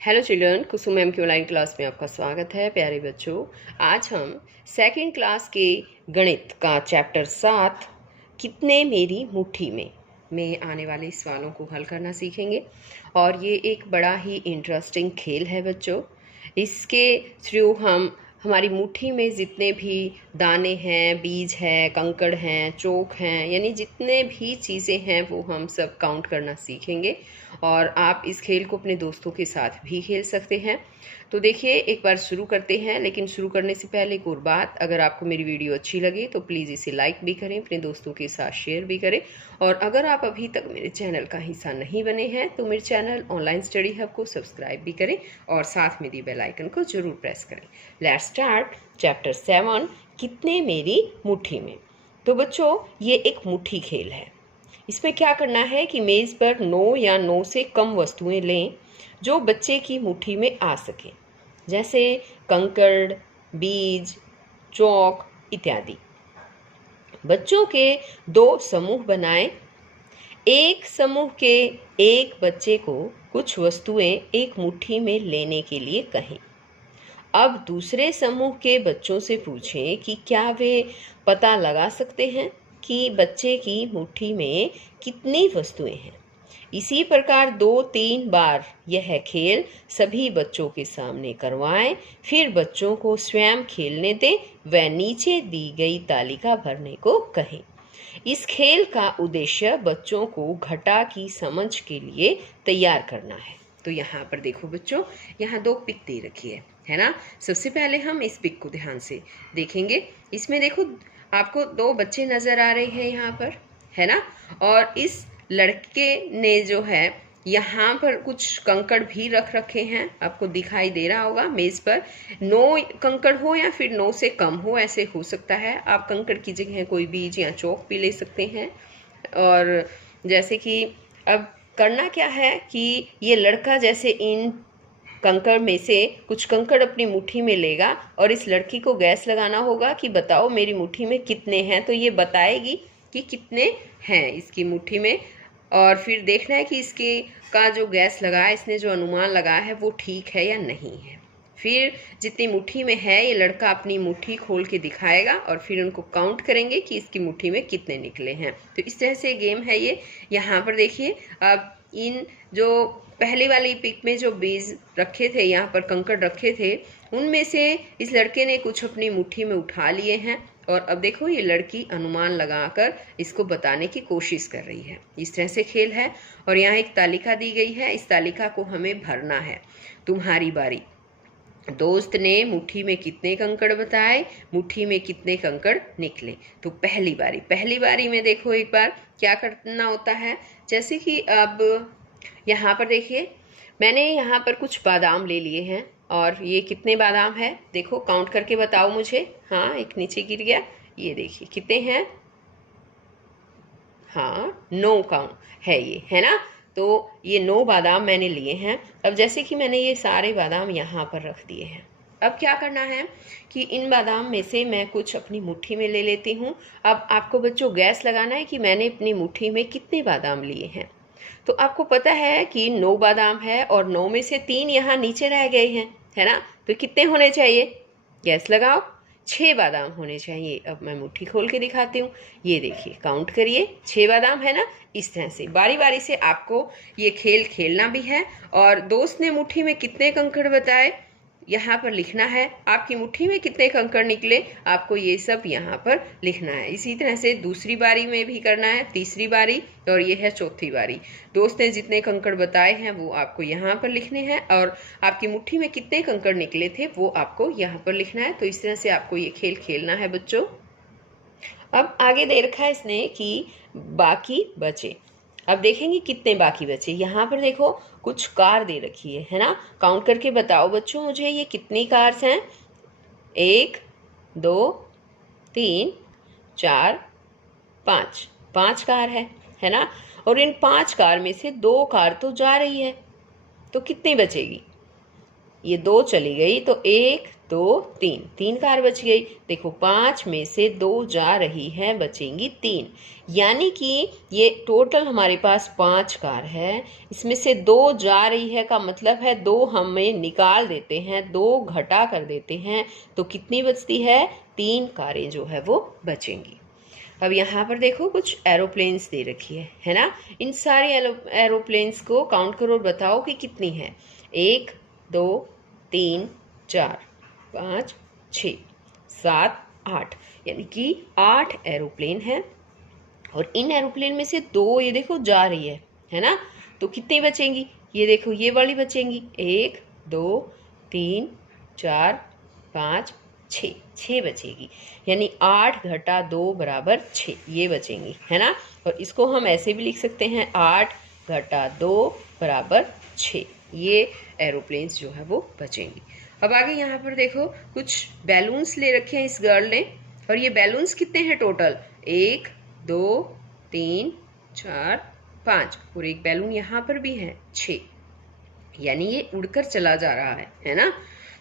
Hello children, कुसुम ma'am की online class में आपका स्वागत है। प्यारे बच्चों, आज हम सेकंड क्लास के गणित का चैप्टर 7 कितने मेरी मुट्ठी में आने वाले सवालों को हल करना सीखेंगे। और ये एक बड़ा ही इंटरेस्टिंग खेल है बच्चों। इसके थ्रू हम हमारी मुट्ठी में जितने भी दाने हैं, बीज है, कंकड़ हैं, चोक हैं, यानी जितने भी चीज़ें हैं वो हम सब काउंट करना सीखेंगे। और आप इस खेल को अपने दोस्तों के साथ भी खेल सकते हैं। तो देखिए, एक बार शुरू करते हैं, लेकिन शुरू करने से पहले एक और बात, अगर आपको मेरी वीडियो अच्छी लगे तो प्लीज़ इसे लाइक भी करें, अपने दोस्तों के साथ शेयर भी करें। और अगर आप अभी तक मेरे चैनल का हिस्सा नहीं बने हैं तो मेरे चैनल ऑनलाइन स्टडी हब को सब्सक्राइब भी करें और साथ में दी बेल आइकन को जरूर प्रेस करें। लेट्स स्टार्ट चैप्टर 7, कितने मेरी मुट्ठी में। तो बच्चों, ये एक मुट्ठी खेल है। इसमें क्या करना है कि मेज़ पर 9 या 9 से कम वस्तुएं लें जो बच्चे की मुट्ठी में आ सके, जैसे कंकड़, बीज, चौक इत्यादि। बच्चों के 2 समूह बनाएं। एक समूह के एक बच्चे को कुछ वस्तुएं एक मुट्ठी में लेने के लिए कहें। अब दूसरे समूह के बच्चों से पूछें कि क्या वे पता लगा सकते हैं कि बच्चे की मुट्ठी में कितनी वस्तुएं हैं। इसी प्रकार 2-3 बार यह खेल सभी बच्चों के सामने करवाएं, फिर बच्चों को स्वयं खेलने दें व नीचे दी गई तालिका भरने को कहें। इस खेल का उद्देश्य बच्चों को घटा की समझ के लिए तैयार करना है। तो यहाँ पर देखो बच्चों, यहाँ 2 पिक दे रखी है ना। सबसे पहले हम इस पिक को ध्यान से देखेंगे। इसमें देखो, आपको 2 बच्चे नजर आ रहे हैं यहाँ पर, है ना। और इस लड़के ने जो है यहाँ पर कुछ कंकड़ भी रख रखे हैं, आपको दिखाई दे रहा होगा मेज पर। 9 कंकड़ हो या फिर 9 से कम हो, ऐसे हो सकता है। आप कंकड़ की जगह कोई बीज या चौक भी ले सकते हैं। और जैसे कि अब करना क्या है कि ये लड़का जैसे इन कंकड़ में से कुछ कंकड़ अपनी मुट्ठी में लेगा और इस लड़की को गैस लगाना होगा कि बताओ मेरी मुट्ठी में कितने हैं। तो ये बताएगी कि कितने हैं इसकी मुट्ठी में, और फिर देखना है कि इसके का जो गैस लगाया, इसने जो अनुमान लगाया है वो ठीक है या नहीं है। फिर जितनी मुट्ठी में है ये लड़का अपनी मुट्ठी खोल के दिखाएगा और फिर उनको काउंट करेंगे कि इसकी मुट्ठी में कितने निकले हैं। तो इस तरह से गेम है ये। यहाँ पर देखिए, अब इन जो पहले वाली पिक में जो बीज रखे थे, यहाँ पर कंकड़ रखे थे, उनमें से इस लड़के ने कुछ अपनी मुट्ठी में उठा लिए हैं। और अब देखो, ये लड़की अनुमान लगाकर इसको बताने की कोशिश कर रही है। इस तरह से खेल है। और यहाँ एक तालिका दी गई है, इस तालिका को हमें भरना है। तुम्हारी बारी। दोस्त ने मुट्ठी में कितने कंकड़ बताए, मुट्ठी में कितने कंकड़ निकले। तो पहली बारी में देखो एक बार क्या करना होता है। जैसे कि अब यहाँ पर देखिए, मैंने यहाँ पर कुछ बादाम ले लिए हैं। और ये कितने बादाम है देखो, काउंट करके बताओ मुझे। हाँ, एक नीचे गिर गया। ये देखिए कितने हैं। हाँ, 9 काउंट है ये, है ना। तो ये 9 बादाम मैंने लिए हैं। अब जैसे कि मैंने ये सारे बादाम यहाँ पर रख दिए हैं। अब क्या करना है कि इन बादाम में से मैं कुछ अपनी मुट्ठी में ले लेती हूँ। अब आपको बच्चों गैस लगाना है कि मैंने अपनी मुट्ठी में कितने बादाम लिए हैं। तो आपको पता है कि 9 बादाम है और 9 में से 3 यहाँ नीचे रह गए हैं, है ना। तो कितने होने चाहिए, गैस लगाओ। 6 बादाम होने चाहिए। अब मैं मुट्ठी खोल के दिखाती हूँ। ये देखिए, काउंट करिए, 6 बादाम है ना। इस तरह से बारी बारी से आपको ये खेल खेलना भी है। और दोस्त ने मुट्ठी में कितने कंकड़ बताए यहाँ पर लिखना है। आपकी मुट्ठी में कितने कंकड़ निकले, आपको ये सब यहाँ पर लिखना है। इसी तरह से दूसरी बारी में भी करना है, तीसरी बारी, और ये है चौथी बारी। दोस्त ने जितने कंकड़ बताए हैं वो आपको यहाँ पर लिखने हैं, और आपकी मुट्ठी में कितने कंकड़ निकले थे वो आपको यहाँ पर लिखना है। तो इस तरह से आपको ये खेल खेलना है बच्चों। अब आगे दे रखा है इसने कि बाकी बचे। अब देखेंगे कितने बाकी बचे। यहाँ पर देखो कुछ कार दे रखी है ना। काउंट करके बताओ बच्चों मुझे, ये कितनी कार्स हैं। 1 2 3 4 5, 5 कार है ना। और इन 5 कार में से 2 कार तो जा रही है, तो कितनी बचेगी। ये 2 चली गई तो 1 2 3, 3 कार बच गई। देखो 5 में से 2 जा रही है, बचेंगी 3, यानी कि ये टोटल हमारे पास 5 कार है। इसमें से 2 जा रही है का मतलब है 2 हमें निकाल देते हैं, 2 घटा कर देते हैं, तो कितनी बचती है? 3 कारें जो है वो बचेंगी। अब यहाँ पर देखो कुछ एरोप्लेन्स दे रखी है ना। इन सारे एरोप्लेन्स को काउंट करो और बताओ कि कितनी है। 1 2 3 4 5 6 7 8, यानी कि 8 एरोप्लेन है। और इन एरोप्लेन में से 2 ये देखो जा रही है ना। तो कितनी बचेंगी? ये देखो ये वाली बचेंगी, 1 2 3 4 5 6, 6 बचेगी, यानी 8 घटा 2 बराबर 6, ये बचेंगी, है ना। और इसको हम ऐसे भी लिख सकते हैं, 8 घटा 2 बराबर 6, ये एरोप्लेन्स जो है वो बचेंगी। अब आगे यहाँ पर देखो कुछ बैलून्स ले रखे हैं इस गर्ल ने, और ये बैलून्स कितने हैं टोटल? 1 2 3 4 5, और एक बैलून यहाँ पर भी है 6, यानी ये उड़कर चला जा रहा है ना।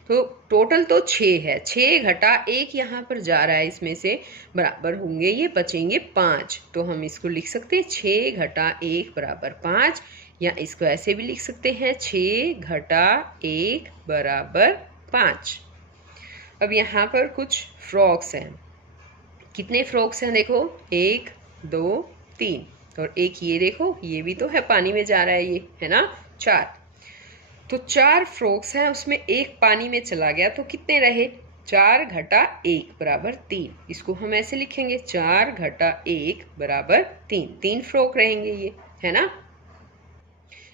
तो टोटल तो 6 है, 6 घटा 1 यहाँ पर जा रहा है, इसमें से बराबर होंगे ये, बचेंगे 5। तो हम इसको लिख सकते हैं 6 घटा 1 बराबर 5, या इसको ऐसे भी लिख सकते हैं 6 घटा 1 बराबर 5। अब यहाँ पर कुछ फ्रॉक्स हैं। कितने फ्रॉक्स हैं? देखो 1 2 3, और एक ये देखो, ये भी तो है, पानी में जा रहा है ये, है ना, 4। तो 4 फ्रॉक्स हैं, उसमें एक पानी में चला गया, तो कितने रहे? 4 घटा 1 बराबर 3। इसको हम ऐसे लिखेंगे 4 घटा 1 बराबर 3, 3 फ्रॉक रहेंगे ये, है ना।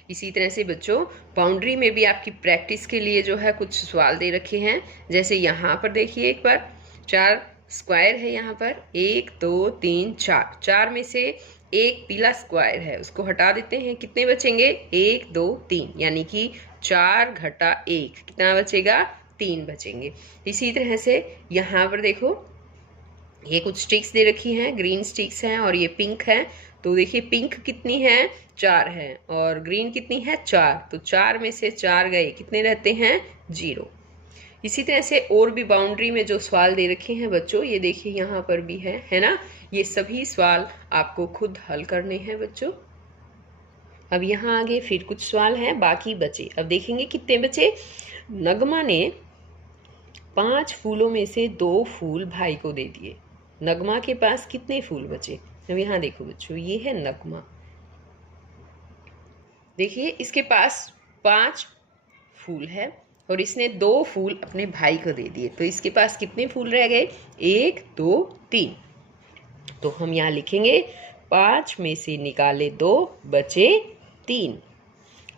इसी तरह से बच्चों बाउंड्री में भी आपकी प्रैक्टिस के लिए जो है कुछ सवाल दे रखे हैं। जैसे यहाँ पर देखिए एक बार, 4 स्क्वायर है यहाँ पर, 1 2 3 4, 4 में से एक पीला स्क्वायर है, उसको हटा देते हैं, कितने बचेंगे? 1 2 3, यानी कि 4 घटा 1 कितना बचेगा? 3 बचेंगे। इसी तरह से यहाँ पर देखो ये कुछ स्टिक्स दे रखी हैं, ग्रीन स्टिक्स हैं और ये पिंक है। तो देखिए पिंक कितनी है? 4 है, और ग्रीन कितनी है? 4। तो 4 में से 4 गए, कितने रहते हैं? 0। इसी तरह से और भी बाउंड्री में जो सवाल दे रखे हैं बच्चों, ये देखिए यहाँ पर भी है ना। ये सभी सवाल आपको खुद हल करने हैं बच्चों। अब यहाँ आगे फिर कुछ सवाल हैं, बाकी बचे। अब देखेंगे कितने बचे। नगमा ने 5 फूलों में से 2 फूल भाई को दे दिए। नगमा के पास कितने फूल बचे? अब यहाँ देखो बच्चों, ये है नगमा। देखिए इसके पास 5 फूल है और इसने 2 फूल अपने भाई को दे दिए, तो इसके पास कितने फूल रह गए? 1 2 3। तो हम यहाँ लिखेंगे 5 में से निकाले 2, बचे 3।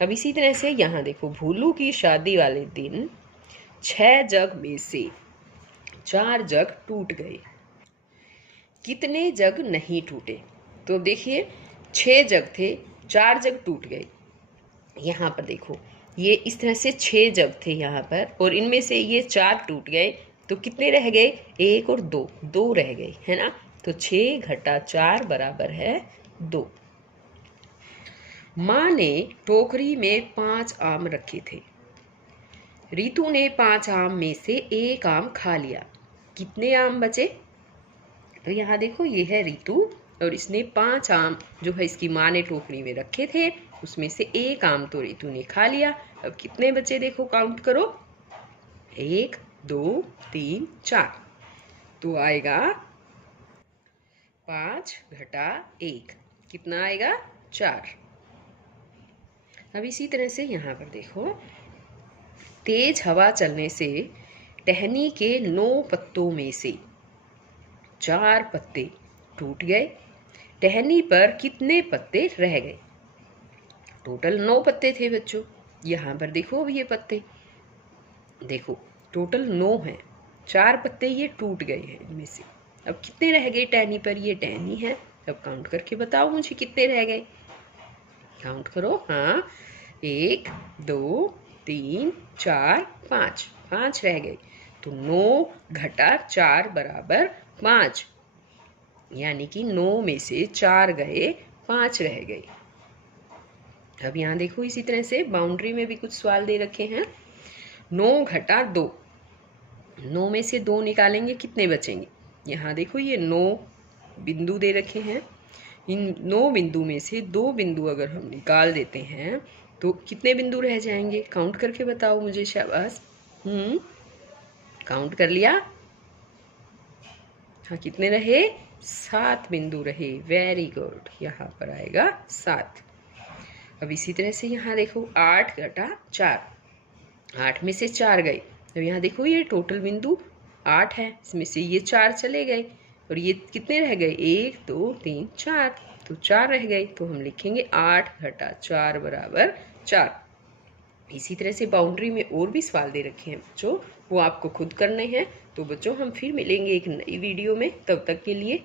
अब इसी तरह से यहाँ देखो, भूलू की शादी वाले दिन 6 जग में से 4 जग टूट गए, कितने जग नहीं टूटे? तो देखिए 6 जग थे, 4 जग टूट गए। यहाँ पर देखो ये इस तरह से 6 जग थे यहाँ पर, और इनमें से ये 4 टूट गए, तो कितने रह गए? 1 और 2, 2 रह गए, है ना। तो 6 घटा 4 बराबर है 2। माँ ने टोकरी में 5 आम रखे थे। रितु ने 5 आम में से 1 आम खा लिया, कितने आम बचे? तो यहाँ देखो ये है रितु, और इसने 5 आम जो है इसकी माँ ने टोकरी में रखे थे, उसमें से 1 आम तो रितु ने खा लिया। अब कितने बचे देखो, काउंट करो, 1 2 3 4। तो आएगा 5 घटा 1, कितना आएगा? 4। अब इसी तरह से यहाँ पर देखो, तेज हवा चलने से टहनी के 9 पत्तों में से 4 पत्ते टूट गए, टहनी पर कितने पत्ते रह गए? टोटल 9 पत्ते थे बच्चों। यहाँ पर देखो अब ये पत्ते, देखो टोटल 9 हैं, 4 पत्ते ये टूट गए हैं इनमें से। अब कितने रह गए टहनी पर? ये टहनी है, अब काउंट करके बताओ मुझे कितने रह गए। काउंट करो, हाँ 1 2 3 4 5, 5 रह गए। तो 9 घटा 4 बराबर 5, यानी कि 9 में से 4 गए, 5 रह गए। अब यहाँ देखो इसी तरह से बाउंड्री में भी कुछ सवाल दे रखे हैं। 9 घटा 2, 9 में से 2 निकालेंगे कितने बचेंगे? यहाँ देखो ये 9 बिंदु दे रखे हैं, इन 9 बिंदु में से 2 बिंदु अगर हम निकाल देते हैं तो कितने बिंदु रह जाएंगे? काउंट करके बताओ मुझे, शाबाश। काउंट कर लिया? हाँ, कितने रहे? 7 बिंदु रहे। वेरी गुड, यहाँ पर आएगा 7। अब इसी तरह से यहाँ देखो 8 घटा 4, 8 में से 4 गए। अब यहाँ देखो ये टोटल बिंदु 8 है, इसमें से ये 4 चले गए और ये कितने रह गए? 1 2 3 4, तो 4 रह गए। तो हम लिखेंगे 8 घटा 4 बराबर 4। इसी तरह से बाउंड्री में और भी सवाल दे रखे हैं बच्चों, वो आपको खुद करने हैं। तो बच्चों हम फिर मिलेंगे एक नई वीडियो में, तब तक के लिए